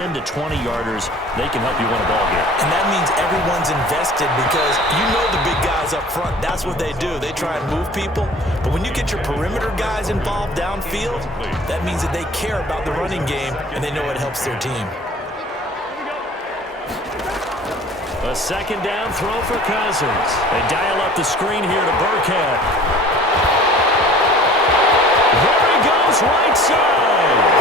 10 to 20-yarders, they can help you win a ball game. And that means everyone's invested because you know the big guys up front. That's what they do. They try and move people. But when you get your perimeter guys involved downfield, that means that they care about the running game and they know it helps their team. A second down throw for Cousins. They dial up the screen here to Burkhead. There he goes, right side.